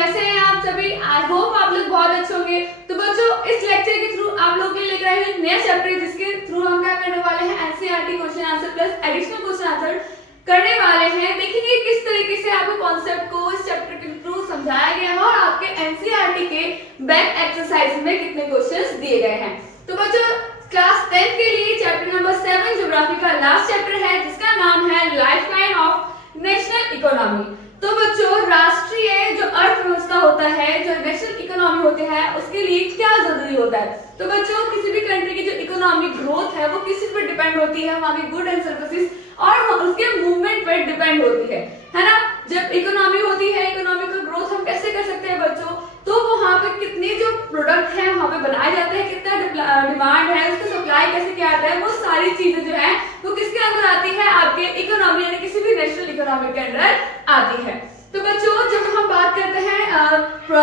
कैसे हैं आप सभी? आई होप आप लोग बहुत अच्छे होंगे। तो बच्चों, इस लेक्चर के थ्रू आप लोग के लिए लेकर आए हैं नया चैप्टर, जिसके थ्रू हम क्या करने वाले हैं, NCERT question answer plus additional question answer करने वाले हैं। देखेंगे किस तरीके से आपको कॉन्सेप्ट को इस चैप्टर के थ्रू समझाया गया है और आपके एनसीईआरटी के बैक एक्सरसाइज में कितने क्वेश्चंस दिए गए हैं। तो बच्चों, क्लास 10 के लिए चैप्टर नंबर 7 ज्योग्राफी का लास्ट चैप्टर है, जिसका नाम है लाइफलाइन ऑफ नेशनल इकोनॉमी। तो बच्चों, राष्ट्रीय जो अर्थव्यवस्था होता है, जो नेशनल इकोनॉमी होती है, उसके लिए क्या जरूरी होता है? तो बच्चों, किसी भी कंट्री की जो इकोनॉमिक ग्रोथ है वो किसी पर डिपेंड होती है, वहां की गुड एंड सर्विसेज और उसके मूवमेंट पर डिपेंड होती है ना। जब इकोनॉमी होती है, इकोनॉमिक ग्रोथ हम कैसे कर सकते हैं बच्चों? तो वहां पे कितने जो प्रोडक्ट है वहां पे बनाए जाते हैं, कितना डिमांड है, उसका सप्लाई कैसे किया जाता है, वो सारी चीजें जो है वो किसके अंदर आती है, आपके इकोनॉमी यानी किसी भी नेशनल इकोनॉमी के अंदर आती है। तो बच्चों, जब हम बात करते हैं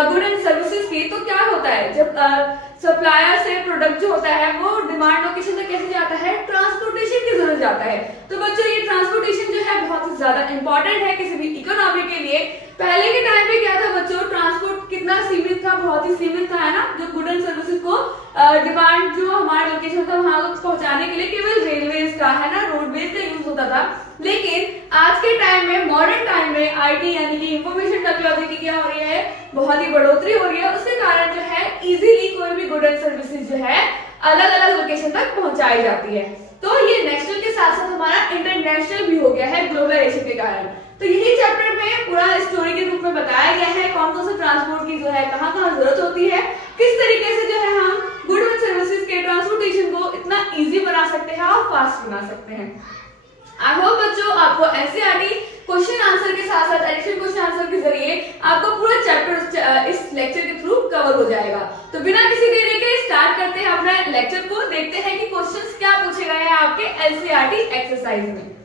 गुड एंड सर्विसेज की, तो क्या होता है, जब सप्लायर से प्रोडक्ट जो होता है वो डिमांड लोकेशन तक कैसे जाता है, ट्रांसपोर्टेशन की जरूरत जाता है। तो बच्चों, ये ट्रांसपोर्टेशन जो है बहुत ही ज्यादा इंपॉर्टेंट है किसी भी इकोनॉमी के लिए। पहले के टाइम पे क्या था बच्चों, ट्रांसपोर्ट कितना सीमित था, बहुत ही सीमित था, है ना। जो गुड एंड सर्विसेज को डिमांड जो हमारे लोकेशन था वहां तक पहुंचाने के लिए केवल रेलवेज का, है ना, रोडवेज का यूज होता था। लेकिन आज के टाइम में, मॉडर्न टाइम में, आईटी यानी कि इंफॉर्मेशन टेक्नोलॉजी की क्या हो रही है, बहुत ही बढ़ोतरी हो रही है। उसके कारण जो है इजीली कोई भी गुड एंड सर्विसेज जो है अलग अलग लोकेशन तक पहुंचाई जाती है। तो ये नेशनल के साथ साथ हमारा इंटरनेशनल भी हो गया है ग्लोबलाइजेशन के कारण। तो यही चैप्टर में पूरा स्टोरी के रूप में बताया गया है कौन कौन से ट्रांसपोर्ट की जो है कहाँ कहाँ जरूरत होती है, किस तरीके से जो है हम गुड एंड सर्विसेज के ट्रांसपोर्टेशन को इतना इजी बना सकते हैं और फास्ट बना सकते हैं। आई होप बच्चों आपको एनसीईआरटी क्वेश्चन आंसर के साथ साथ एडिशनल क्वेश्चन आंसर के जरिए आपको पूरा चैप्टर इस लेक्चर के थ्रू कवर हो जाएगा। तो बिना किसी देरी के स्टार्ट करते हैं अपना लेक्चर को, देखते हैं कि क्वेश्चंस क्या पूछे गए हैं आपके एनसीईआरटी एक्सरसाइज में।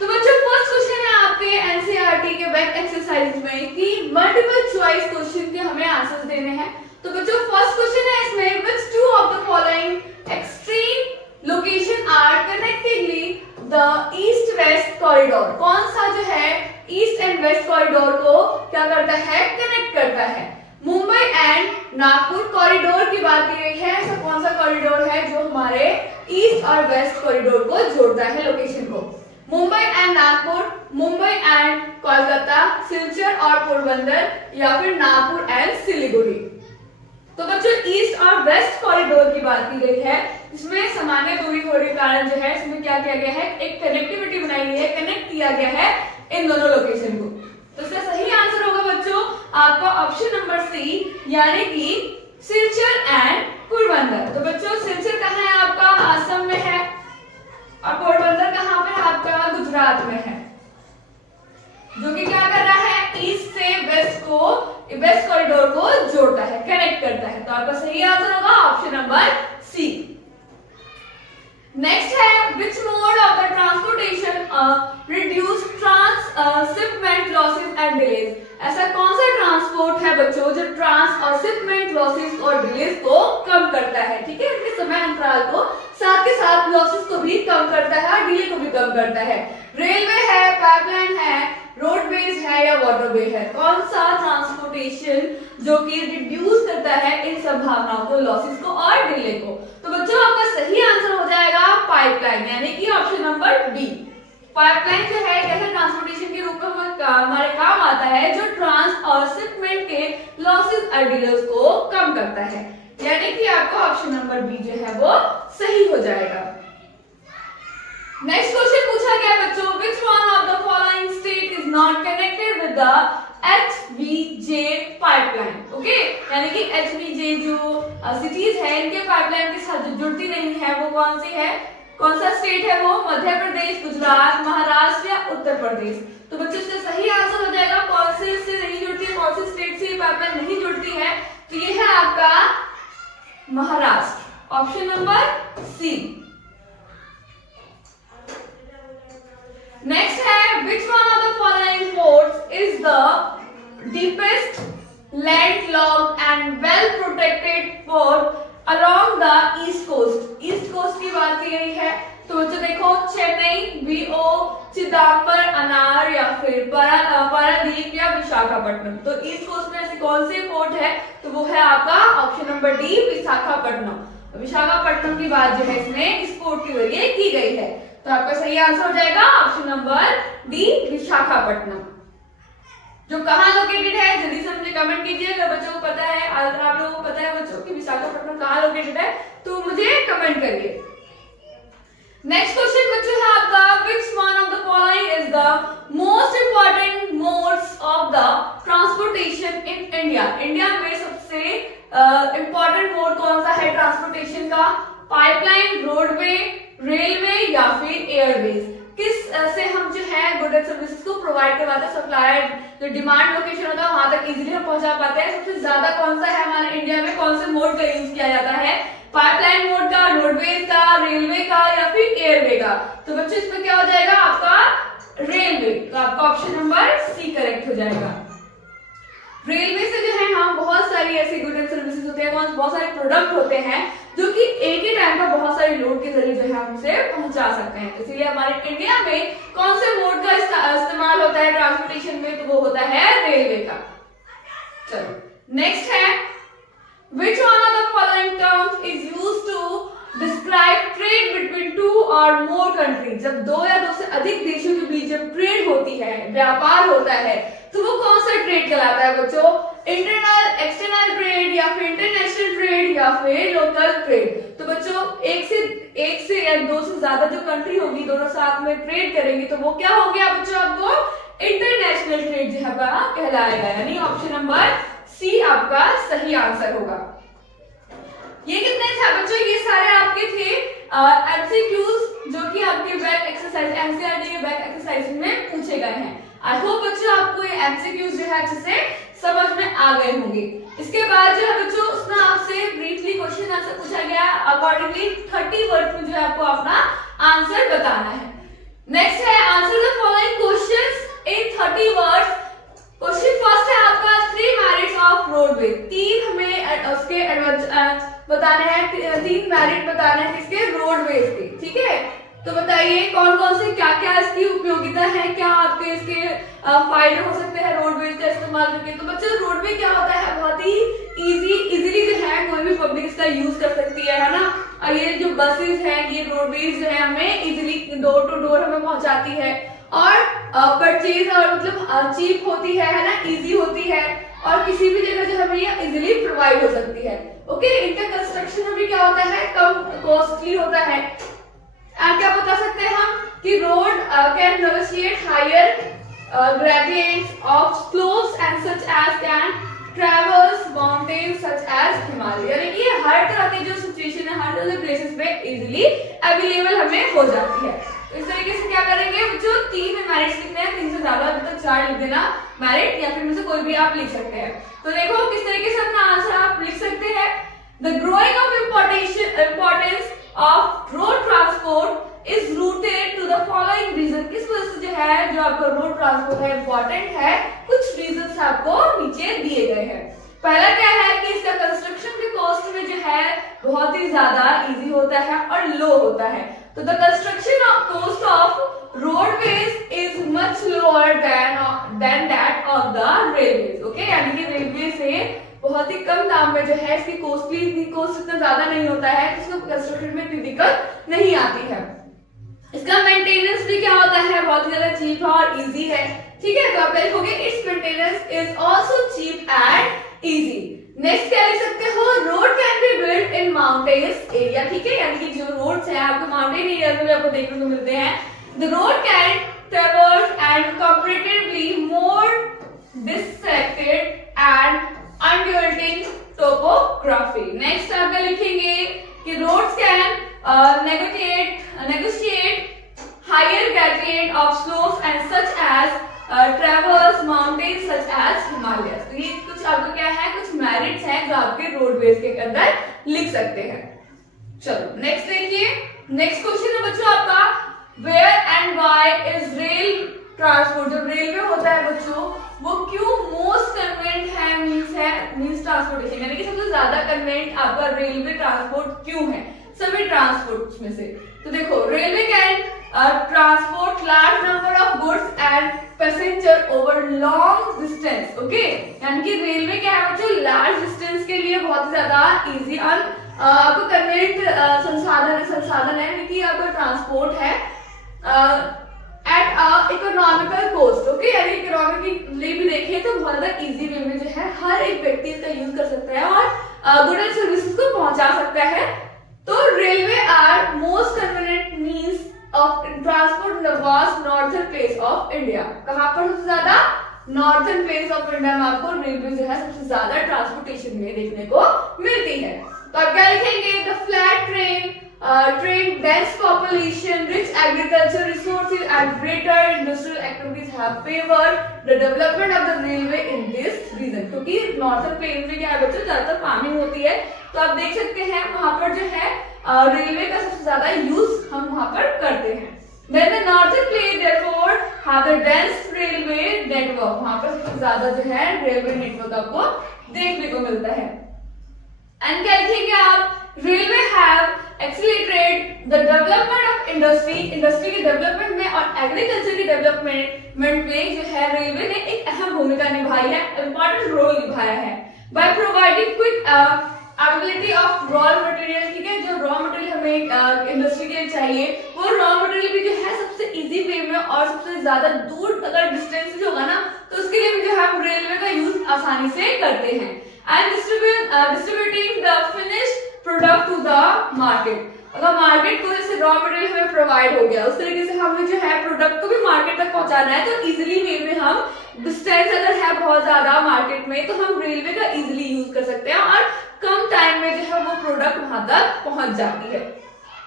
तो बच्चों, फर्स्ट क्वेश्चन है आपके एनसीईआरटी के बैक एक्सरसाइज में कि मल्टीपल चॉइस क्वेश्चन के हमें आंसर्स देने हैं। तो बच्चों, फर्स्ट क्वेश्चन है इसमें, which two of the following extreme location are connecting the east west corridor. कौन सा जो है ईस्ट एंड वेस्ट कॉरिडोर को क्या करता है, कनेक्ट करता है? मुंबई एंड नागपुर कॉरिडोर की बात की गई है। ऐसा कौन सा कॉरिडोर है जो हमारे ईस्ट और वेस्ट कॉरिडोर को जोड़ता है लोकेशन को? मुंबई एंड नागपुर, मुंबई एंड कोलकाता, सिलचर और पोरबंदर, या फिर नागपुर एंड सिलीगुड़ी। तो बच्चों, ईस्ट और वेस्ट कॉरिडोर की बात की गई है, इसमें सामान्य दूरी होने के कारण जो है इसमें क्या किया गया है, एक कनेक्टिविटी बनाई गई है, कनेक्ट किया गया है इन दोनों लोकेशन को। तो इसका सही आंसर होगा बच्चों आपका ऑप्शन नंबर सी, यानी कि सिलचर एंड पोरबंदर। तो बच्चों, सिलचर कहाँ है आपका, असम में है, और पोरबंदर कहाँ पे आपका, गुजरात में है, जो कि क्या कर रहा है, ईस्ट से वेस्ट को, वेस्ट कॉरिडोर को जोड़ता है, कनेक्ट करता है। तो आपका सही आंसर होगा ऑप्शन नंबर सी। नेक्स्ट है, which mode of the transportation reduce transhipment losses and delays. ऐसा कौन सा ट्रांसपोर्ट है बच्चों जो ट्रांस और शिपमेंट लॉसेस और डिलेज को कम करता है? ठीक है, इनके समय अंतराल को साथ के साथ लॉसेस को भी कम करता है और डिले को भी कम करता है। रेलवे है, पाइपलाइन है, रोडवेज है या वाटरवे है? कौन सा ट्रांसपोर्टेशन जो कि रिड्यूस करता है इन संभावनाओं को, लॉसेस को और डिले को? तो बच्चों, आपका सही आंसर हो जाएगा पाइपलाइन, यानी कि ऑप्शन नंबर बी। पाइपलाइन जो है कैसे ट्रांसपोर्टेशन के रूप में हमारे काम आता है, जो ट्रांस और शिपमेंट के लॉसेस और डिलेज को कम करता है, यानी कि आपका ऑप्शन नंबर बी जो है वो सही हो जाएगा। नेक्स्ट क्वेश्चन पूछा गया बच्चों, which one of the following state is not connected with the HVJ pipeline? Okay, यानी कि HVJ जो सिटीज है इनके पाइपलाइन के साथ जो जुड़ती नहीं है वो कौन सी है, कौन सा स्टेट है वो? मध्य प्रदेश, गुजरात, महाराष्ट्र या उत्तर प्रदेश? तो बच्चों, इसका सही आंसर हो जाएगा कौन से से नहीं जुड़ती है, कौन से स्टेट से पाइपलाइन नहीं जुड़ती है? तो ये है आपका Maharashtra, option number C. Next is, which one of the following ports is the deepest landlocked and well protected port along the east coast? East coast की बात की गई है, तो बच्चों देखो, चेन्नई, बीओ, चिदम्बर, अनार या फिर पारादीप या विशाखापट्टनम। तो ईस्ट कोस्ट में ऐसे कौन से पोर्ट है? तो वो है आपका option number D, Visakhapatnam. Visakhapatnam की बात जो है इसमें इस पोर्ट के जरिए की गई है। तो आपका सही आंसर हो जाएगा ऑप्शन नंबर डी, विशाखापट्टनम। जो कहाँ लोकेटेड है जल्दी से मुझे कमेंट कीजिए। अगर बच्चों को पता है, अगर आप लोगों को पता है बच्चों कि विशाखापट्टनम कहाँ लोकेटेड है तो मुझे कमेंट करिए। नेक्स्ट क्वेश्चन बच्चों है आपका, which one of the following is the most important modes of the transportation in India? India में सबसे इम्पोर्टेंट मोड कौन सा है ट्रांसपोर्टेशन का? पाइपलाइन, रोडवे, रेलवे या फिर एयरवेज? किस से हम जो है गुड एंड सर्विसेज को प्रोवाइड करवाते हैं? सप्लायर जो डिमांड लोकेशन होता है वहां तक इजीली हम पहुंचा पाते हैं। सबसे ज्यादा कौन सा है हमारे इंडिया में, कौन से मोड का यूज किया जाता है? पाइपलाइन मोड का, रोडवेज का, रेलवे का या फिर एयरवे का? तो बच्चों इसमें क्या हो जाएगा आपका रेलवे। तो आपका ऑप्शन नंबर सी करेक्ट हो जाएगा। रेलवे से जो है हम बहुत सारी ऐसी गुड एंड सर्विसेज होते हैं, बहुत सारे प्रोडक्ट होते हैं जो कि एक ही टाइम पर बहुत सारे लोड के जरिए जो है हम उसे पहुंचा सकते हैं। तो इसीलिए हमारे इंडिया में कौन से मोड का इस्तेमाल होता है ट्रांसपोर्टेशन में? तो वो होता है रेलवे का। चलो next is, which one of the following terms is used to describe trade between two or more countries? जब दो या दो से अधिक देशों के बीच जब ट्रेड होती है, व्यापार होता है, तो वो कौन सा ट्रेड कहलाता है बच्चों? इंटरनल, एक्सटर्नल ट्रेड या फिर इंटरनेशनल ट्रेड या फिर लोकल ट्रेड? तो बच्चों एक से या दो से ज्यादा जो कंट्री होगी दोनों साथ में ट्रेड करेंगे तो वो क्या हो गया बच्चों? आपको इंटरनेशनल ट्रेड जो है कहलाएगा, यानी ऑप्शन नंबर सी आपका सही आंसर होगा। ये कितने थे बच्चों? ये सारे आपके थे एमसीक्यूज जो कि आपके बैक एक्सरसाइज एनसीईआरटी के बैक एक्सरसाइज में पूछे गए हैं। आई होप बच्चों आपको ये एमसीक्यूज जो है अच्छे से समझ में आ गए होंगे। इसके बाद जो है बच्चों उसमें आपसे ब्रीफली क्वेश्चन आंसर पूछा गया, अकॉर्डिंगली 30 वर्ड में जो है आपको अपना आंसर बताना है। नेक्स्ट है, answer the following questions in 30 words. Question first है आपका, 3 मेरिट्स ऑफ रोडवे। 3 हमें उसके बताने हैं, 3 मेरिट बताने हैं किसके? रोडवेज के। ठीक है, तो बताइए कौन कौन से क्या क्या इसकी उपयोगिता है, क्या आपके इसके फायदे हो सकते हैं रोडवेज का इस्तेमाल करके? तो बच्चों रोडवे क्या होता है, बहुत ही इजीली जो है कोई भी पब्लिक इसका यूज कर सकती है ना। और ये जो बसेस हैं ये रोडवेज जो है हमें इजीली डोर टू डोर हमें पहुंचाती है और परचेज और मतलब चीप होती है ना, इजी होती है और किसी भी जगह जो हमें ये इजीली प्रोवाइड हो सकती है। ओके, इनका कंस्ट्रक्शन भी क्या होता है, कम कॉस्टली होता है। क्या बता सकते हैं हम कि road can negotiate higher gradients of slopes and such as can traverse mountains such as Himalaya। यानी कि हर तरह की जो सिचुएशन है, हर तरह के प्लेसेस पे इजीली अवेलेबल हमें हो जाती है। तो इस तरीके से क्या करेंगे बच्चों, 3 मेरिट्स लिखने हैं, 3 से ज्यादा अभी तक 4 लिख देना मेरिट, या फिर में से कोई भी आप लिख सकते हैं। तो देखो किस तरीके से अपना आंसर आप लिख सकते हैं। The growing of importance of road transport is rooted to the following reason। किस वजह से जो है जो आपका रोड ट्रांसपोर्ट है इम्पोर्टेंट है, कुछ रीजंस आपको नीचे दिए गए हैं। पहला क्या है कि इसका कंस्ट्रक्शन के कॉस्ट में जो है बहुत ही ज्यादा इजी होता है और लो होता है। तो the construction of cost of roadways is much lower than that of the railways. Okay, यानी कि रेलवे से बहुत ही कम दाम में जो है इसकी कॉस्ट इतना ज्यादा नहीं होता है, इसको कंस्ट्रक्शन में इतनी दिक्कत नहीं आती है। इसका मेंटेनेंस भी क्या होता है, बहुत ही ज्यादा चीप है और इजी है। ठीक है, तो आप लिखोगे its maintenance is also cheap and easy. Next क्या लिख सकते हो, road can be built in mountains area. ठीक है, यानी कि जो रोड्स हैं आपको माउंटेन एरिया में भी आपको देखने को मिलते हैं। The road can traverse and comparatively more distracted and undulating topography. Next आप लिखेंगे कि roads can negotiate higher gradient of slopes and such as traverse mountains such as Himalayas। तो ये कुछ आपको क्या है, कुछ मेरिट्स हैं जो आपके रोडवेज के अंदर लिख सकते हैं। चलो नेक्स्ट देखिए, नेक्स्ट क्वेश्चन है बच्चों आपका, where and why is rail transport। जो रेलवे होता है बच्चों वो क्यों मोस्ट कन्वेंट है, मींस ट्रांसपोर्टेशन, यानी कि सबसे ज्यादा कन्वेंट आपका रेलवे ट्रांसपोर्ट क्यों है सभी ट्रांसपोर्ट में से? तो देखो, railway can transport large number of goods and passenger over long distance. Okay, यानी कि रेलवे क्या है बच्चों, लार्ज डिस्टेंस के लिए बहुत ज्यादा इजी और आपको कन्वीनियंट संसाधन है, यानी कि आपका ट्रांसपोर्ट है at a economical cost. Okay, यानी इकोनॉमिकली भी देखें तो बहुत ज्यादा इजी वे में जो है हर एक व्यक्ति इसका यूज कर सकता है और गुड एंड सर्विसेज को पहुंचा सकता है। तो railway are most convenient means of transport in the vast northern place of India. कहां पर सबसे ज्यादा, नॉर्थर्न प्लेस ऑफ इंडिया में आपको रेलवे जो है सबसे ज्यादा ट्रांसपोर्टेशन में देखने को मिलती है। तो आप क्या लिखेंगे, the flat train dense population, rich agriculture resources and greater industrial activities have favored the development of the railway in this region। क्योंकि नॉर्थर्न प्लेन में क्या है बच्चों, ज्यादातर फार्मिंग होती है, तो आप देख सकते हैं वहां पर जो है रेलवे का सबसे ज्यादा यूज हम वहां पर करते हैं। Then the northern plain therefore have the dense railway network, वहां पर सबसे ज्यादा जो है रेलवे नेटवर्क आपको देखने को मिलता है। एंड क्या लिखेंगे आप, railway have accelerated the development of industry के डेवलपमेंट में और एग्रीकल्चर के डेवलपमेंट में जो है रेलवे ने एक अहम भूमिका निभाई है, इंपॉर्टेंट रोल निभाया है by providing quick availability of raw material. ठीक है, जो रॉ मटेरियल हमें इंडस्ट्री के लिए चाहिए वो रॉ मटेरियल भी जो है सबसे इजी वे में और सबसे ज्यादा दूर अगर डिस्टेंस होगा ना तो उसके लिए भी जो है हम रेलवे का यूज आसानी से करते हैं। And distributing the finished product to the market. अगर मार्केट को जैसे रॉ मटेरियल हमें प्रोवाइड हो गया, उस तरीके से हमें जो है प्रोडक्ट को भी मार्केट तक पहुंचाना है, तो इजीली वे में हम डिस्टेंस अगर है बहुत ज्यादा मार्केट में तो हम रेलवे का इजीली यूज कर सकते हैं और कम टाइम में जो है वो प्रोडक्ट वहां तक पहुंच जाती है।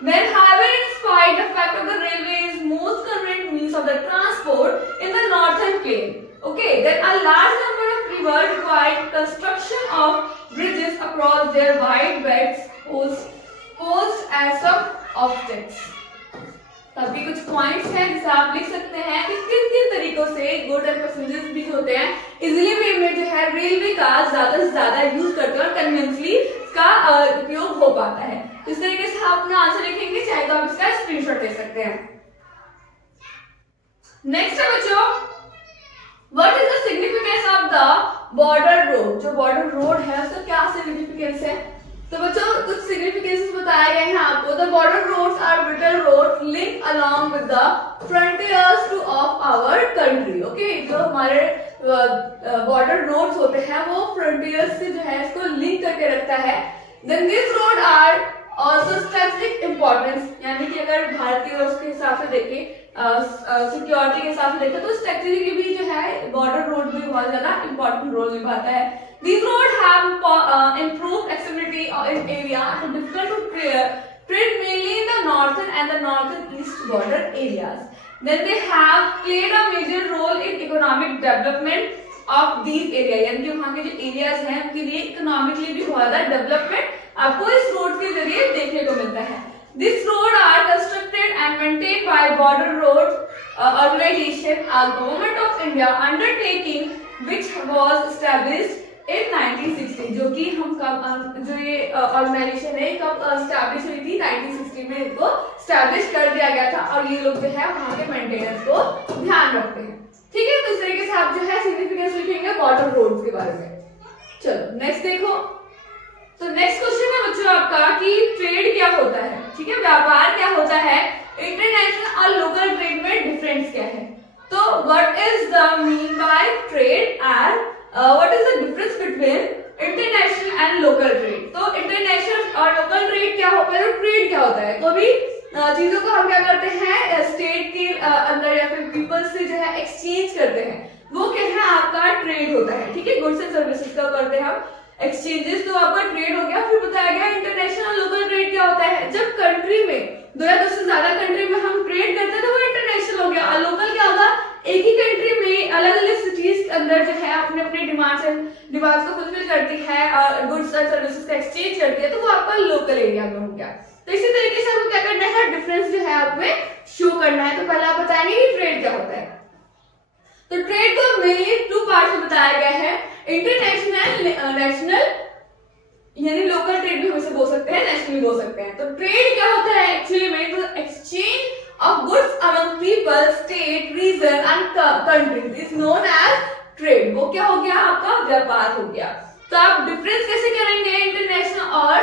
Then however, in spite the fact that the railway is most convenient means of the transport in the northern plain, okay, then a large number of rivers require construction of bridges across their wide beds posed as some obstacles। तभी कुछ points हैं जिसे आप लिख सकते हैं कि किन किन तरीकों से गुड एंड पैसेंजर्स भी होते हैं इजीली वे में जो है रेलवे का ज्यादा से ज्यादा यूज करते हैं और कन्वीनियंटली इसका उपयोग हो पाता है। इस तरीके से आप अपना आंसर लिखेंगे, चाहे तो आप इसका स्क्रीनशॉट ले सकते हैं। नेक्स्ट है बच्चों, what is the significance of the border road. जो बॉर्डर रोड है उसका क्या सिग्निफिकेंस है, तो बच्चों कुछ सिग्निफिकेंसेस बताए गए हैं आपको। The border roads are vital road link along with the frontiers to of our country. Okay, जो हमारे बॉर्डर रोड्स होते हैं वो फ्रंटियर्स से जो है इसको लिंक करके रखता है। Then this road are also strategic importance, यानी कि अगर भारत की उसके हिसाब से देखें, सिक्योरिटी के हिसाब से देखें तो स्ट्रेटेजी भी जो है बॉर्डर रोड भी बहुत ज्यादा इंपॉर्टेंट रोल निभाता है। These roads have improved accessibility in area to difficult to trade mainly in the northern and the northern east border areas. Then they have played a major role in economic development of these areas, यानी कि वहाँ के जो areas हैं उनके लिए economically भी बहुत ज़्यादा development आपको इस road के जरिए देखने को मिलता है। This road are constructed and maintained by Border Road Organization, a government of India undertaking which was established in 1960। जो कि हम कब जो ये ऑर्गेनाइजेशन है कब एस्टैब्लिश हुई थी, 1960 में इनको एस्टैब्लिश कर दिया गया था और ये लोग जो है वहाँ के मेंटेनेंस को ध्यान रखते हैं। ठीक है, तो इस तरीके से आप जो है सिग्निफिकेंस लिखेंगे बॉर्डर रोड्स के बारे में। चलो नेक्स्ट देखो, तो नेक्स्ट क्वेश्चन है बच्चों आपका कि ट्रेड क्या होता है। ठीक है, व्यापार क्या होता है, इंटरनेशनल और लोकल ट्रेड में डिफरेंस क्या है। तो what is the mean by trade and what is the difference between international and local trade। तो इंटरनेशनल और लोकल ट्रेड क्या होता है, ट्रेड क्या होता है, कभी चीजों को हम क्या करते हैं स्टेट के अंदर या फिर पीपल से जो है एक्सचेंज करते हैं, वो क्या है आपका ट्रेड होता है। ठीक है, गुड्स एंड सर्विसेज का करते हैं हम एक्सचेंजेस, तो आपका ट्रेड हो गया। फिर बताया गया इंटरनेशनल और लोकल ट्रेड क्या होता है, जब कंट्री में दो या दो से ज्यादा कंट्री में हम ट्रेड करते हैं तो वो इंटरनेशनल हो गया। और लोकल क्या होगा, एक ही कंट्री में अलग अलग सिटीज के अंदर जो है अपने अपने डिमांड्स को फुलफिल करती है और गुड्स एंड सर्विसेज का एक्सचेंज करती है, तो वो आपका लोकल एरिया में हो गया। तो इसी तरीके से हमको क्या करना है, डिफरेंस जो है आपमें शो करना है। तो पहले आप बताएंगे कि ट्रेड क्या होता है। तो ट्रेड को मेनली टू पार्ट में बताया गया है, इंटरनेशनल नेशनल यानी लोकल ट्रेड भी हम इसे बोल सकते हैं, नेशनल भी बोल सकते हैं। तो ट्रेड क्या होता है एक्चुअली में, तो exchange of goods among people, state, region and countries is known as trade। वो क्या हो गया, आपका व्यापार हो गया। तो आप डिफरेंस कैसे करेंगे इंटरनेशनल और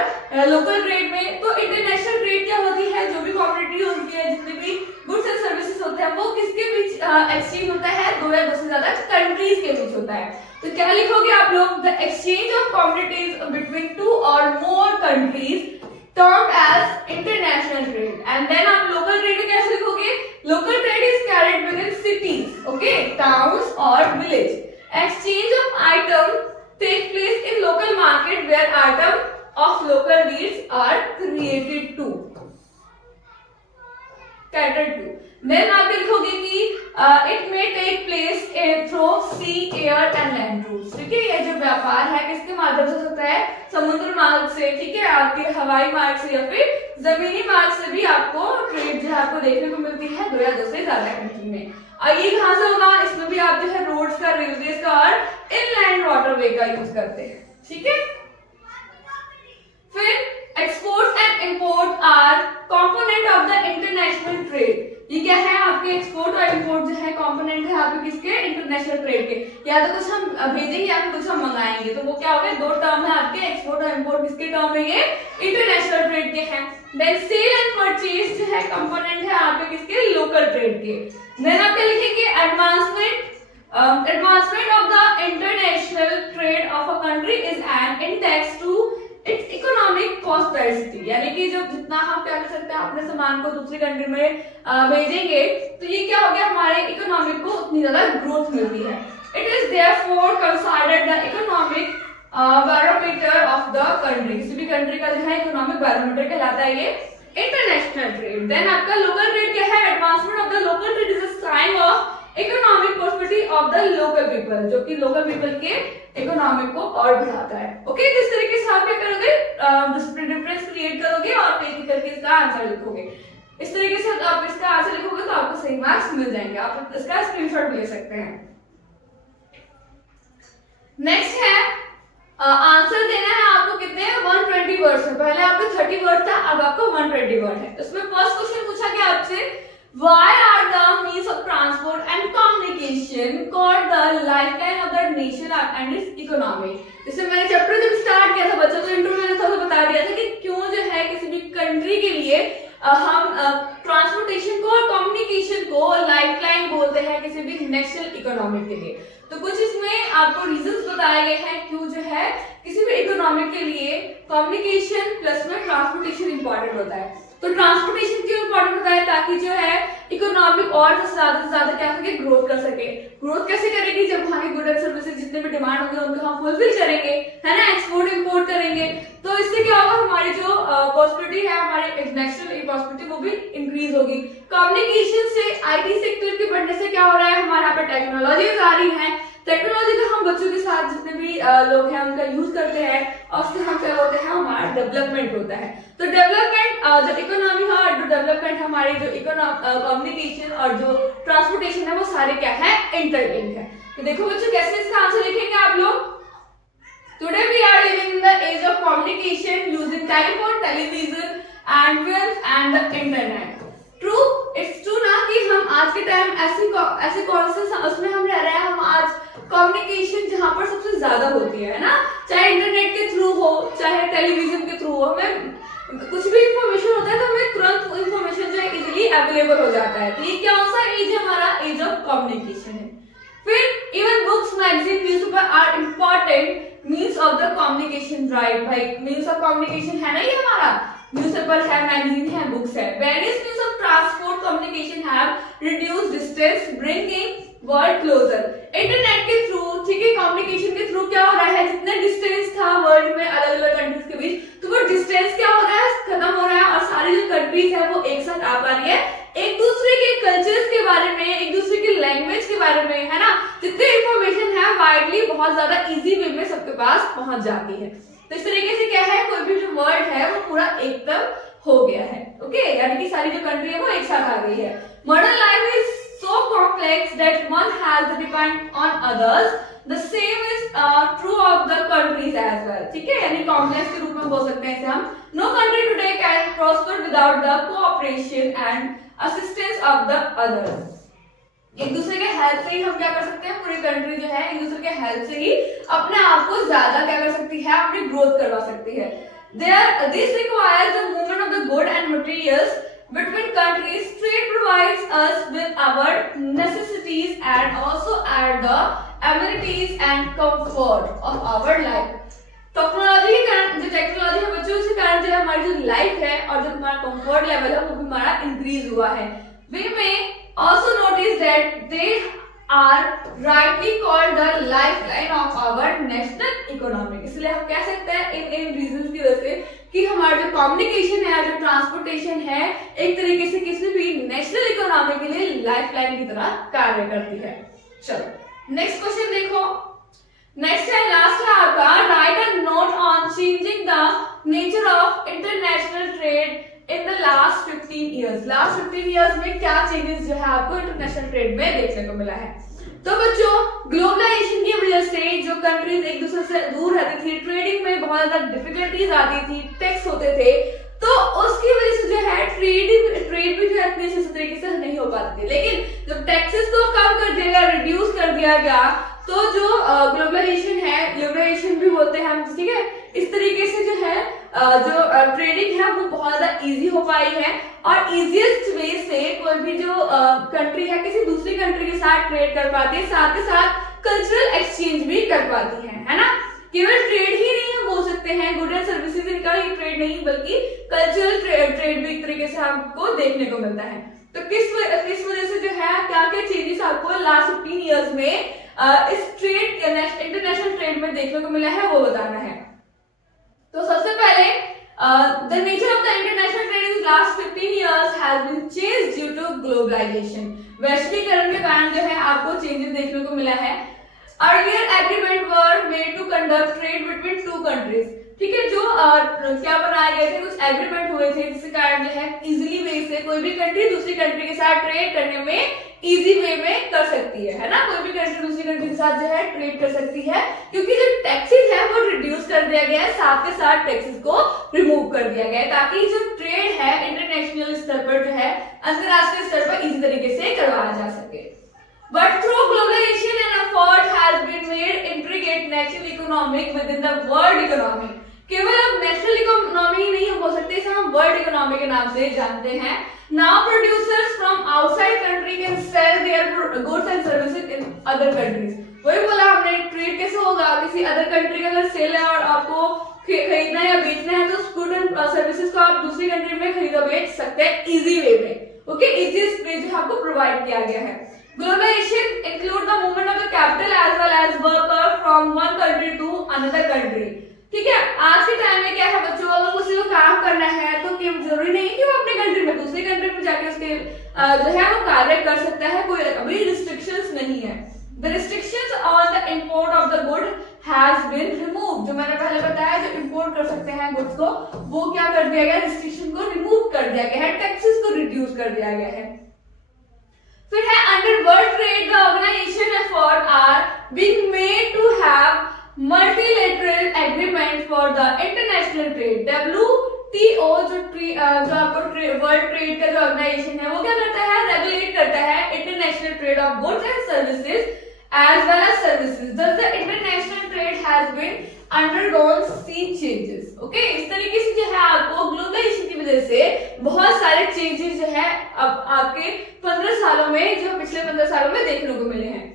लोकल ट्रेड में? तो इंटरनेशनल ट्रेड क्या होती है, जो भी कमोडिटी होती है, जितने भी गुड्स एंड सर्विसेज होते हैं, वो किसके बीच एक्सचेंज होता है? दो या दो से ज्यादा कंट्रीज के बीच होता है। तो क्या लिखोगे आप लोग? The exchange of commodities between two और more countries termed as international trade। and then आप local trade कैसे लिखोगे? local trade is carried within cities, okay, towns or village। exchange of item take place in local market where item of local needs are created to, catered to। then आप लिखोगे कि it may take place through sea, air and land routes। ठीक है, ये जो व्यापार है किसके माध्यम से होता है? समुद्र मार्ग से, ठीक है, आपके हवाई मार्ग से या फिर जमीनी मार्ग से भी आपको ट्रेड जो है आपको देखने को मिलती है दो या दो से ज्यादा कंट्री में। और ये कहां से होगा? इसमें भी आप जो है रोड्स का, रेलवे का और इनलैंड वाटरवे का यूज करते हैं। ठीक है, फिर exports and import R component of the international trade. ये क्या है? आपके एक्सपोर्ट और इंपोर्ट जो है कंपोनेंट है आपके किसके? इंटरनेशनल ट्रेड के। या तो कुछ हम भेजेंगे या फिर कुछ हम मंगाएंगे, तो वो क्या हो गए? दो टर्म है आपके, एक्सपोर्ट और इंपोर्ट किसके टर्म है? ये इंटरनेशनल ट्रेड के हैं। देन सेल एंड परचेज जो है कंपोनेंट है आपके किसके? लोकल ट्रेड के। देन आप क्या लिखेंगे? Advancement of the international trade of a country is an index to its economic prosperity. यानी कि जो जितना हम क्या कर सकते हैं, अपने सामान को दूसरी कंट्री में भेजेंगे, तो ये क्या हो गया? हमारे इकोनॉमिक को उतनी ज्यादा ग्रोथ मिलती है। It is therefore considered the economic barometer of the country. किसी भी कंट्री का जो है इकोनॉमिक बैरोमीटर कहलाता है ये इंटरनेशनल ट्रेड। देन आपका लोकल ट्रेड क्या है? Advancement of the local trade is a sign of economic prosperity of the local people, जो कि लोकल पीपल के इकोनॉमिक को और बढ़ाता है। ओके, जिस तरीके से आप क्या करोगे? डिफरेंस क्रिएट करोगे और एक करके इसका आंसर लिखोगे। इस तरीके से आप इसका आंसर लिखोगे तो आपको सही मार्क्स मिल जाएंगे। आप इसका स्क्रीनशॉट ले सकते हैं। नेक्स्ट है आंसर देना है आपको कितने? 120 वर्ड्स में। पहले आपको 30 वर्ड था, अब आपको 120 वर्ड है। इसमें फर्स्ट क्वेश्चन पूछा गया आपसे, why are the means of transport and communication called the lifeline of the nation and its economy। जैसे मैंने चैप्टर जब स्टार्ट किया था बच्चों, तो इंट्रो मैंने थोड़ा बता दिया था कि क्यों जो है किसी भी कंट्री के लिए हम ट्रांसपोर्टेशन को और कम्युनिकेशन को लाइफलाइन बोलते हैं किसी भी नेशनल इकोनॉमी के लिए। तो कुछ इसमें आपको रीजंस बताए गए हैं क्यों जो है किसी भी इकोनॉमी के लिए कम्युनिकेशन प्लस में ट्रांसपोर्टेशन इंपॉर्टेंट होता है। तो ट्रांसपोर्टेशन क्यों इंपॉर्टेंट होता है? ताकि जो है इकोनॉमिक और ज्यादा से ज्यादा क्या सके? ग्रोथ कर सके। ग्रोथ कैसे करेगी? जब हमारे गुड एंड सर्विसेज जितने भी डिमांड होंगे उनको हम फुलफिल करेंगे, है ना, एक्सपोर्ट इंपोर्ट करेंगे, तो इससे क्या होगा? हमारी जो प्रॉस्पेरिटी है, हमारे नेशनल प्रॉस्पेरिटी वो भी इंक्रीज होगी। कम्युनिकेशन से, आईटी सेक्टर के बढ़ने से क्या हो रहा है? हमारे यहाँ पे टेक्नोलॉजी आ रही है। टेक्नोलॉजी का हम बच्चों के साथ जितने भी लोग हैं उनका यूज करते हैं और उससे हम क्या होते हैं? हमारा डेवलपमेंट होता है। तो डेवलपमेंट जो इकोनॉमी है और जो डेवलपमेंट हमारी जो कम्युनिकेशन और जो ट्रांसपोर्टेशन है वो सारे क्या है? इंटरलिंक्ड है। तो देखो बच्चों कैसे इसका आंसर लिखेंगे आप लोग। Today we are living in the age of communication using telephone, television and wealth and the internet. True, it's true ना कि हम आज के टाइम ऐसे कौन से उसमें हम रह रहे हैं, हम आज कम्युनिकेशन जहां पर सबसे ज्यादा होती है ना, चाहे इंटरनेट के थ्रू हो चाहे टेलीविजन के थ्रू हो, हमें कुछ भी इंफॉर्मेशन होता है तो हमें तुरंत इंफॉर्मेशन जो है इजीली अवेलेबल हो जाता है। तो ये क्या सा एज है? हमारा एज ऑफ कम्युनिकेशन है। फिर even books, magazine, newspaper are important means of the communication, right भाई? मीन्स ऑफ कम्युनिकेशन है ना ये हमारा। न्यूज़पेपर है, मैगजीन है, बुक्स है। Various means of transport communication have reduced distance bringing world closer. Internet के थ्रू, ठीक है, कम्युनिकेशन के थ्रू क्या हो रहा है? जितना डिस्टेंस था वर्ल्ड में अलग अलग कंट्रीज के बीच, तो वो डिस्टेंस क्या हो रहा है? खत्म हो रहा है और सारी जो कंट्रीज है वो एक साथ आ पा रही है, एक दूसरे के कल्चर्स के बारे में, एक दूसरे की लैंग्वेज के बारे में, है ना, जितनी इंफॉर्मेशन है वाइडली बहुत ज्यादा इजी वे में सबके पास पहुंच जाती है। तो इस तरीके से क्या है? कोई भी जो वर्ल्ड है वो पूरा एकदम हो गया है। ओके, यानी कि सारी जो कंट्री है वो एक साथ आ गई है। Modern life is so complex that one has to depend on others. The same is true of the countries as well, ठीक है, यानी कॉम्प्लेक्स के रूप में बोल सकते हैं इसे हम। No country today can prosper without the cooperation and assistance of the others. एक दूसरे के हेल्प से ही हम क्या कर सकते हैं, पूरी कंट्री जो है एक दूसरे के हेल्प से ही अपने आप को ज्यादा क्या कर सकती है, अपनी ग्रोथ करवा सकती है। This requires the movement of the good and materials between countries. Trade provides us with our necessities and also add the amenities and comfort of our life. Technology के कारण, जो टेक्नोलॉजी है बच्चों, उसके कारण जो है हमारी जो लाइफ है और जो हमारा कंफर्ट लेवल है वो भी हमारा इंक्रीज हुआ है। We may also notice that they are rightly called the lifeline of our national economy. इसलिए हम कह सकते हैं इन रीजंस की वजह से कि हमारा जो कम्युनिकेशन है, जो ट्रांसपोर्टेशन है, एक तरीके से किसी भी नेशनल इकोनॉमी के लिए लाइफलाइन की तरह कार्य करती है। चलो नेक्स्ट क्वेश्चन देखो। नेक्स्ट है, लास्ट है आपका, right a note on changing the nature of international trade in the last 15 years. Last 15 years में क्या चेंजेस जो है आपको इंटरनेशनल ट्रेड में देखने को मिला है। तो बच्चों, ग्लोबलाइजेशन की वजह से जो कंट्रीज एक दूसरे से दूर रहती थी, ट्रेडिंग में बहुत ज्यादा डिफिकल्टीज आती थी, टैक्स होते थे, तो उसकी वजह से जो है ट्रेड भी जो है इतने अच्छे तरीके से नहीं हो पाती थी। लेकिन जब टैक्सेस को कम कर दिया गया, रिड्यूस कर दिया गया, तो जो ग्लोबलाइजेशन है, लिबरेशन भी बोलते हैं हम, ठीक है, इस तरीके से जो है जो ट्रेडिंग है वो बहुत ज्यादा इजी हो पाई है और इजीएस्ट वे से कोई भी जो कंट्री है किसी दूसरी कंट्री के साथ ट्रेड कर पाती है, साथ के साथ कल्चरल एक्सचेंज भी कर पाती है ना। केवल ट्रेड ही नहीं हम बोल सकते हैं, गुड एंड सर्विसेज का ही ट्रेड नहीं बल्कि कल्चरल ट्रेड भी एक तरीके से हमको देखने को मिलता है। तो किस वजह से जो है क्या क्या चेंजेस आपको लास्ट 15 इयर्स में इस ट्रेड इंटरनेशनल ट्रेड में देखने को मिला है वो बताना है। तो सबसे पहले the nature of the international trade in last 15 years has been changed due to globalisation. वैश्वीकरण के कारण जो है आपको चेंजेस देखने को मिला है। Earlier agreement were made to conduct trade between two countries, ठीक है, जो क्या बनाए गए थे, कुछ एग्रीमेंट हुए थे जिसके कारण जो है इजीली वे से कोई भी कंट्री दूसरी कंट्री के साथ ट्रेड करने में इजी वे में कर सकती है ना। कोई भी कंट्री दूसरी कंट्री के साथ जो है ट्रेड कर सकती है क्योंकि जो टैक्सेस है वो रिड्यूस कर दिया गया है, साथ के साथ टैक्सेस को रिमूव कर दिया गया है ताकि जो ट्रेड है इंटरनेशनल स्तर पर जो है, अंतरराष्ट्रीय स्तर पर इजी तरीके से करवाया जा सके। But through globalization an effort has been made to integrate national economy within the world economy. केवल अब नेशनल इकोनॉमी ही नहीं हो सकते, इसे हम वर्ल्ड इकोनॉमी के नाम से जानते हैं। Now producers from outside country can sell their goods and services in other countries. वही बोला हमने, ट्रेड कैसे होगा, किसी अदर कंट्री का अगर सेल है और आपको खरीदना या बेचना है तो गुड एंड सर्विसेज को आप दूसरी कंट्री में खरीद और बेच सकते हैं इजी वे में। ओके, इजीएस्ट वे जो आपको प्रोवाइड किया गया है। Globalization include the movement of the capital as well as worker from one country to another country. ठीक है, आज के टाइम में क्या है बच्चों, अगर किसी को काम करना है तो जरूरी नहीं कि वो अपने कंट्री में दूसरी कंट्री में जाके उसके जो है वो कार्य कर सकता है, कोई अभी रिस्ट्रिक्शंस नहीं है। The restrictions on the import of the good has been removed. जो मैंने पहले बताया, जो इंपोर्ट कर सकते हैं गुड्स को, वो क्या कर दिया गया, रिस्ट्रिक्शन को रिमूव कर दिया गया है, टैक्सेस को रिड्यूस कर दिया गया है। फिर है under world trade the organisation effort are being made to have multilateral agreement for the international trade. WTO जो आपको वर्ल्ड ट्रेड का जो ऑर्गेनाइजेशन है वो क्या करता है, रेगुलेट करता है international trade of goods and services as well as services. Thus the international trade has been undergone sea changes. Okay, इस तरीके से जो है आपको ग्लोबलाइजेशन की वजह से बहुत सारे चेंजेस जो है अब आपके 15 सालों में, जो पिछले 15 सालों में देखने को मिले हैं।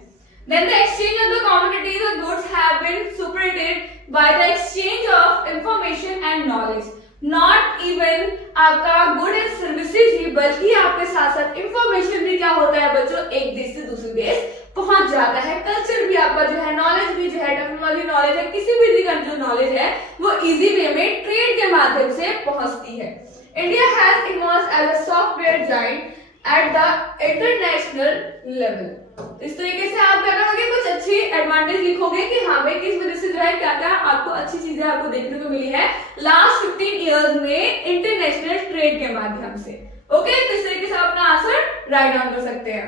Then the exchange of the commodities or goods have been supported by the exchange of information and knowledge. Not even आपका गुड एंड सर्विसेज ही बल्कि आपके साथ साथ इंफॉर्मेशन भी क्या होता है बच्चों, एक देश से दूसरे देश पहुंच जाता है। कल्चर भी आपका जो है, नॉलेज भी जो है, टेक्नोलॉजी नॉलेज है, किसी भी कंट्री नॉलेज है वो इजी वे में ट्रेड के माध्यम से पहुंचती है। India has emerged as a software giant at the international level. इस तरीके से आप क्या करोगे, कुछ अच्छी एडवांटेज लिखोगे कि हाँ भाई किस वजह से जो है क्या क्या आपको अच्छी चीजें आपको देखने को मिली है लास्ट 15 इयर्स में इंटरनेशनल ट्रेड के माध्यम से। ओके, तो इस तरीके से आप अपना आंसर राइट डाउन कर सकते हैं।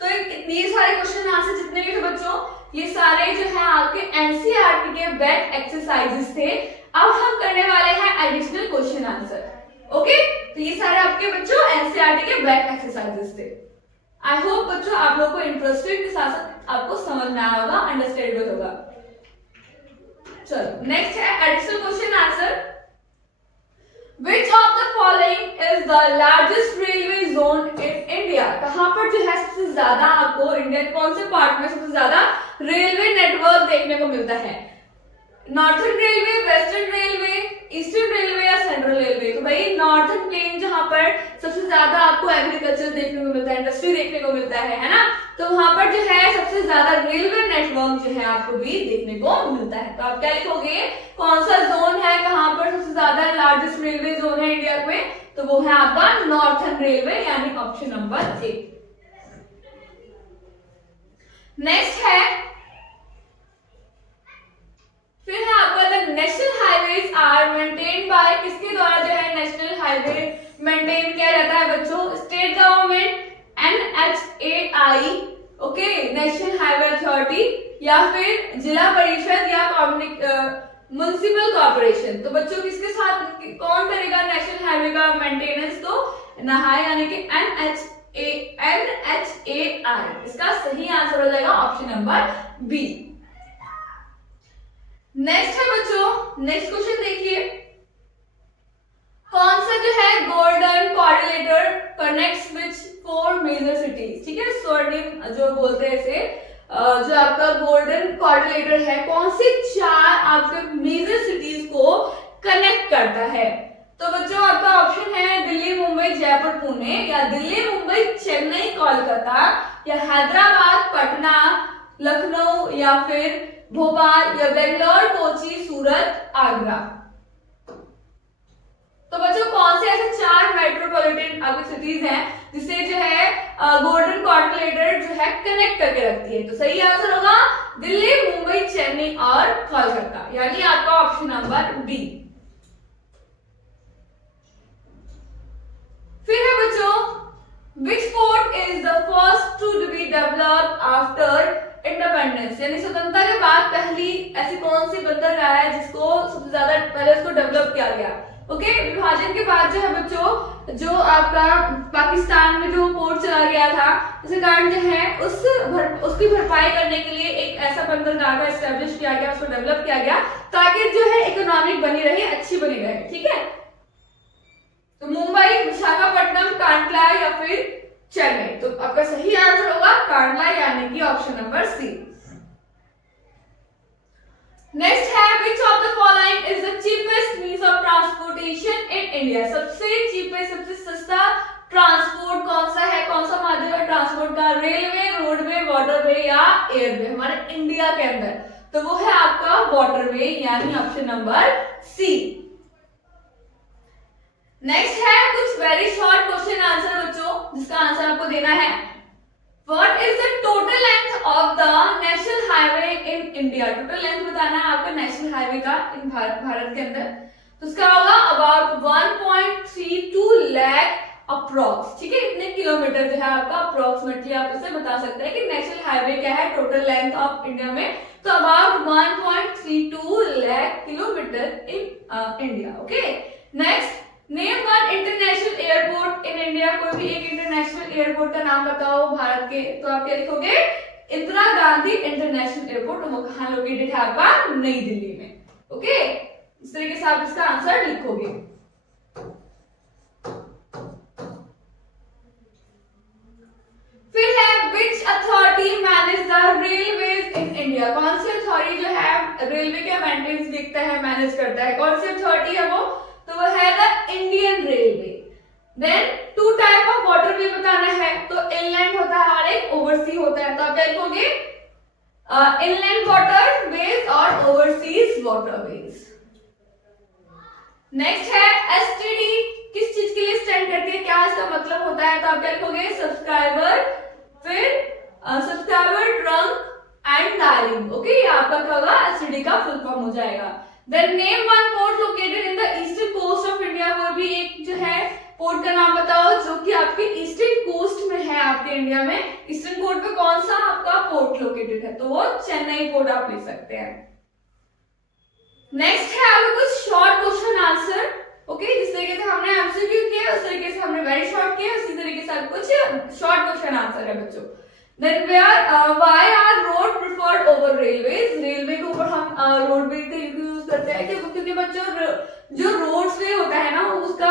तो ये सारे क्वेश्चन आंसर जितने भी थे बच्चों, ये सारे जो है आपके एनसीईआरटी के वेट एक्सरसाइजेस थे। अब हम करने वाले हैं एडिशनल क्वेश्चन आंसर। ओके, तो ये सारे आपके बच्चों एनसीईआरटी के वेट एक्सरसाइजेस थे। आई होप बच्चों आप लोग को इंटरेस्टेड के साथ साथ आपको समझ में आया होगा, अंडरस्टैंडेबल होगा। चलो नेक्स्ट है additional question answer. Which of the following is the largest railway zone in India? कहाँ पर जो है सबसे ज्यादा आपको इंडिया कौन से पार्ट में सबसे ज्यादा रेलवे नेटवर्क देखने को मिलता है? Northern railway, western railway, eastern railway या सेंट्रल रेलवे? तो भाई नॉर्थर्न प्लेन जहां पर सबसे ज्यादा आपको एग्रीकल्चर देखने को मिलता है, इंडस्ट्री देखने को मिलता है ना, तो वहां पर जो है सबसे ज्यादा रेलवे नेटवर्क जो है आपको भी देखने को मिलता है। तो आप क्या लिखोगे, कौन सा जोन है, कहां पर सबसे ज्यादा लार्जेस्ट रेलवे जोन है इंडिया में? तो वो है आपका नॉर्थर्न रेलवे, यानी option number A. Next is, फिर है आपका national highways are maintain by, किसके द्वारा जो है नेशनल हाईवे मेंटेन किया जाता है बच्चों? State government, NHAI, okay, national highway authority, या फिर जिला परिषद या म्युनिसिपल कॉर्पोरेशन। तो बच्चों किसके साथ कौन करेगा नेशनल हाईवे का मेंटेनेंस? तो नहाई यानी कि NHAI। इसका सही आंसर हो जाएगा ऑप्शन नंबर बी। नेक्स्ट है बच्चों, नेक्स्ट क्वेश्चन देखिए, कौन सा जो है गोल्डन कोऑर्डिनेटर कनेक्ट्स विच 4 मेजर सिटीज? ठीक है, स्वर्णिम जो बोलते हैं इसे, जो आपका गोल्डन कोऑर्डिनेटर है कौन से 4 आपके मेजर सिटीज को कनेक्ट करता है? तो बच्चों आपका ऑप्शन है दिल्ली, मुंबई, जयपुर, पुणे, या दिल्ली, मुंबई, चेन्नई, कोलकाता, या हैदराबाद, पटना, लखनऊ, या फिर भोपाल, या बेंगलोर, कोची, सूरत, आगरा। तो बच्चों कौन से ऐसे 4 मेट्रोपॉलिटन आपकी सिटीज हैं जिसे जो है गोल्डन कोऑर्डिनेटर जो है कनेक्ट करके रखती है? तो सही आंसर होगा दिल्ली, मुंबई, चेन्नई और कोलकाता, यानी आपका ऑप्शन नंबर बी। फिर है बच्चों, which port is the first to be developed after independence? यानी स्वतंत्रता के बाद पहली ऐसी कौन सी बंदरगाह है जिसको सबसे ज्यादा पहले उसको डेवलप किया गया? ओके, विभाजन के बाद जो है बच्चों, जो आपका पाकिस्तान में जो पोर्ट चला गया था, इसके कारण जो है उसकी भरपाई करने के लिए एक ऐसा बंदरगाह को एस्टेब्लिश किया गया, उसको डेवलप किया गया ताकि जो है इकोनॉमिक बनी रहे, अच्छी बनी रहे। ठीक है, तो मुंबई, विशाखापट्टनम, कांडला या फिर चेन्नई? तो आपका सही आंसर होगा कांडला, यानी कि option number C. Next is, which of the following is the cheapest means of transportation in India? सबसे चीपेस्ट, सबसे सस्ता ट्रांसपोर्ट कौन सा है, कौन सा माध्यम है ट्रांसपोर्ट का? रेलवे, रोडवे, वाटरवे या एयरवे हमारे इंडिया के अंदर? तो वो है आपका वाटरवे, यानी ऑप्शन नंबर सी। नेक्स्ट है कुछ वेरी शॉर्ट क्वेश्चन आंसर बच्चों, जिसका आंसर आपको देना है। What is the total length of the national highway in India? Total length बताना है आपका नेशनल हाईवे का इन भारत के अंदर। तो उसका होगा अबाउट 1.32 लाख अप्रोक्स। ठीक है, इतने किलोमीटर जो है आपका अप्रोक्सीमेटली आप उसे बता सकते हैं कि नेशनल हाईवे क्या है टोटल लेंथ ऑफ इंडिया में। तो about 1.32 lakh kilometre in India. Okay, next, name one international airport in India. कोई भी एक इंटरनेशनल एयरपोर्ट का नाम बताओ भारत के। तो आप क्या लिखोगे? Indira Gandhi international airport. वो कहाँ लोकेटेड है आपका? नई दिल्ली में। ओके, इस तरीके से आप इसका आंसर लिखोगे। फिर है which authority manage the railways in India. कौन सी अथॉरिटी जो है रेलवे के मेंटेनेंस देखता है, मैनेज करता है? कौन सी अथॉरिटी है वो? तो वो है the Indian railway. Then 2 type of waterway बताना है। तो इनलैंड होता है और एक ओवरसी होता है। तो आप क्या लिखोगे? इनलैंड वाटरवेज और ओवरसीज वाटरवेज। नेक्स्ट है एसटीडी, किस चीज के लिए स्टैंड करती है, क्या इसका मतलब होता है? तो आप क्या लिखोगे? सब्सक्राइबर, फिर subscriber trunk and dialling. Okay, ये आपका क्या होगा? एसटीडी का फुल फॉर्म हो जाएगा। Then name one port located in the eastern coast of India। वो भी एक जो है पोर्ट का नाम बताओ जो कि आपके ईस्टर्न कोस्ट में है, आपके इंडिया में ईस्टर्न कोस्ट पे कौन सा आपका पोर्ट लोकेटेड है, तो वो चेन्नई पोर्ट आप लिख सकते हैं। नेक्स्ट है आपका कुछ शॉर्ट क्वेश्चन आंसर, ओके, जिस तरीके से हमने एमसीक्यू किया उस तरीके से हमने वेरी शॉर्ट किया, उसी तरीके से कुछ शॉर्ट क्वेश्चन आंसर है बच्चों। Then why are road preferred over railways? Railway के ऊपर हम रोडवे का यूज करते हैं क्योंकि बच्चों जो रोडवे होता है ना उसका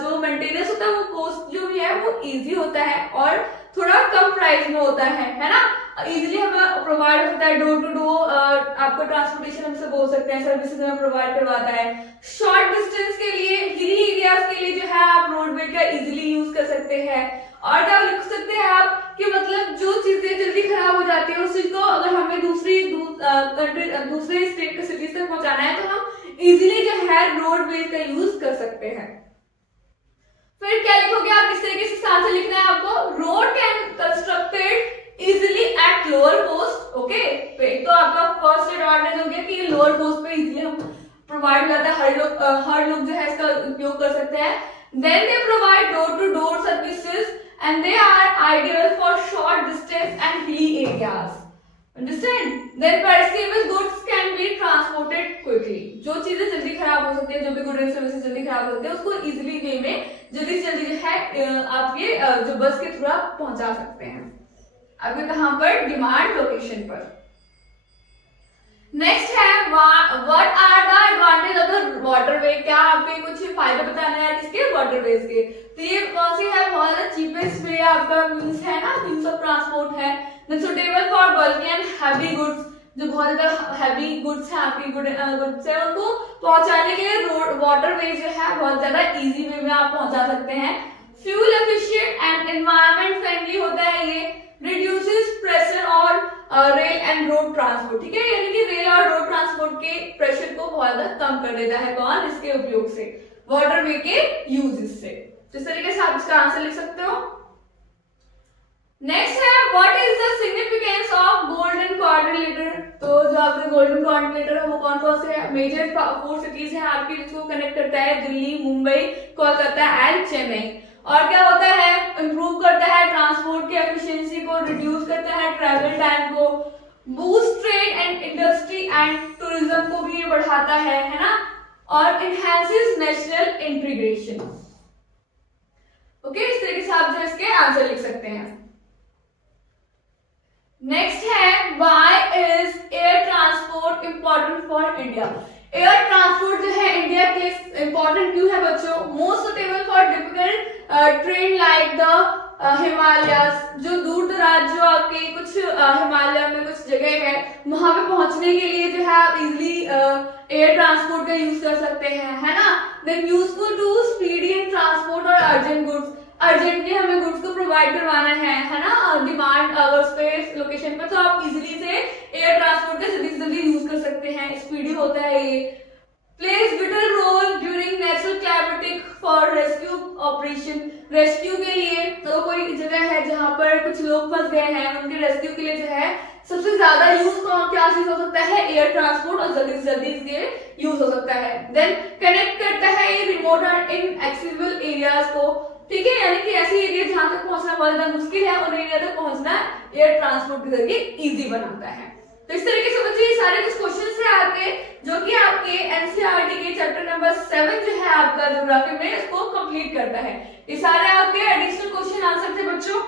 जो मेंटेनेंस होता है वो कॉस्ट जो भी है वो इजी होता है और थोड़ा कम प्राइस में होता है ना, इजीली हमें प्रोवाइड होता है, डोर टू डोर आपको ट्रांसपोर्टेशन हमसे बोल सकते हैं, सर्विसेज हमें प्रोवाइड करवाता है। शॉर्ट डिस्टेंस के लिए, हिली एरियाज के लिए जो है आप रोडवे का इजीली यूज कर सकते हैं। और क्या लिख सकते हैं आप कि मतलब जो चीजें जल्दी खराब हो जाती है उस चीज को अगर हमें दूसरे स्टेट के सिटीज तक पहुंचाना है तो हम इजीली जो है रोडवेज का यूज कर सकते हैं। फिर क्या लिखोगे आप, किस तरीके से आंसर लिखना है आपको, road can constructed easily at lower cost, okay. तो आपका फर्स्ट एडवांटेज हो गया कि लोअर कॉस्ट पे इजीली हम प्रोवाइड करता है, हर लोग जो है इसका उपयोग कर सकते हैं। Then they provide door to door services and they are ideal for short distance and hilly areas, understand? Then perishable goods can be transported quickly, जो चीजें जल्दी खराब हो सकती है, जो भी गुड सर्विसेज जल्दी खराब होते हैं उसको इजीली वे में जल्दी से जल्दी जो है आप ये जो बस के थ्रू आप पहुंचा सकते हैं आपके कहां पर, डिमांड लोकेशन पर। नेक्स्ट है what are the advantage of the waterway, क्या आपके कुछ फायदे बताने हैं किसके, वाटरवेज के। तो ये कौन सी है, बहुत ज्यादा चीपेस्ट वे आपका मींस है ना, मींस ऑफ ट्रांसपोर्ट है। Then suitable for bulky and heavy goods, जो बहुत ज्यादा हैवी गुड्स है आपकी गुड्स है उनको पहुंचाने के लिए रोड वाटरवे जो है बहुत ज्यादा इजी वे में आप पहुंचा सकते हैं। Fuel efficient and environment friendly होता है ये, रिड्यूसेस प्रेशर और रेल एंड रोड ट्रांसपोर्ट, ठीक है, यानी कि रेल और रोड ट्रांसपोर्ट के प्रेशर को बहुत ज्यादा कम कर देता है, कौन, इसके उपयोग से, वाटरवे के यूज से। इस तरीके से आप इसका आंसर लिख सकते हो। नेक्स्ट है what is the significance of golden quadrilateral, तो जो आपके गोल्डन क्वाड्रिलेटर है वो कौन कौन से है, मेजर 4 सिटीज हैं आपकी जिसको कनेक्ट करता है, दिल्ली, मुंबई, कोलकाता एंड चेन्नई। और क्या होता है, इंप्रूव करता है ट्रांसपोर्ट की एफिशिएंसी को, रिड्यूस करता है ट्रैवल टाइम को, boost trade and industry and tourism को भी ये बढ़ाता है ना, और एनहांसेस नेशनल इंटीग्रेशन, ओके। इस तरीके से आप जो इसके आंसर लिख सकते हैं। नेक्स्ट है why is air transport important for India, air transport जो है इंडिया के लिए इंपॉर्टेंट क्यों है बच्चों, most suitable for difficult train like the Himalayas, जो दूर दराज जो आपके कुछ हिमालय में कुछ जगह है वहां पे पहुंचने के लिए जो है आप इजिली एयर ट्रांसपोर्ट का यूज कर सकते हैं, है ना। Then useful to speedy and transport और अर्जेंट गुड्स, अर्जेंटली हमें गुड्स को प्रोवाइड करवाना है ना, डिमांड अगर उस पे लोकेशन पर, तो आप इजीली से एयर ट्रांसपोर्ट का जल्दी से जल्दी यूज कर सकते हैं, स्पीडी होता है ये। Plays vital role during natural climatic for rescue operation, rescue के लिए तो कोई जगह है जहां पर कुछ लोग फंस गए हैं उनके रेस्क्यू के लिए जो है सबसे ज्यादा यूज क्या चीज हो सकता है, एयर ट्रांसपोर्ट, और जल्दी से जल्दी इसके यूज हो सकता है। देन कनेक्ट करता है ये रिमोट और इनएक्सेसिबल एरियाज को, ठीक है, यानी कि ऐसे एरिया जहां तक पहुंचना बहुत ज्यादा मुश्किल है उन एरिया तक पहुंचना एयर ट्रांसपोर्ट के जरिए इजी बनाता है। तो इस तरीके से बच्चे ये सारे कुछ क्वेश्चंस है आपके जो कि आपके एनसीईआरटी के चैप्टर नंबर 7 जो है आपका ज्योग्राफी में इसको कंप्लीट करता है। ये सारे आपके एडिशनल क्वेश्चन आंसर थे बच्चों।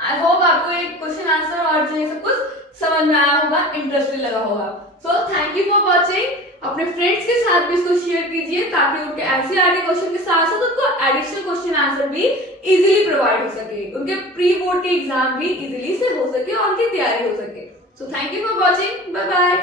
आई होप आपको एक क्वेश्चन आंसर और जो सब कुछ समझ में आया होगा, इंटरेस्टिंग लगा होगा। सो थैंक यू फॉर वॉचिंग। अपने फ्रेंड्स के साथ भी इसको शेयर कीजिए ताकि उनके एनसीईआरटी क्वेश्चन के साथ साथ उनको एडिशनल क्वेश्चन आंसर भी इजीली प्रोवाइड हो सके, उनके प्री बोर्ड के एग्जाम भी इजीली से हो सके और उनकी तैयारी हो सके। So thank you for watching, bye bye.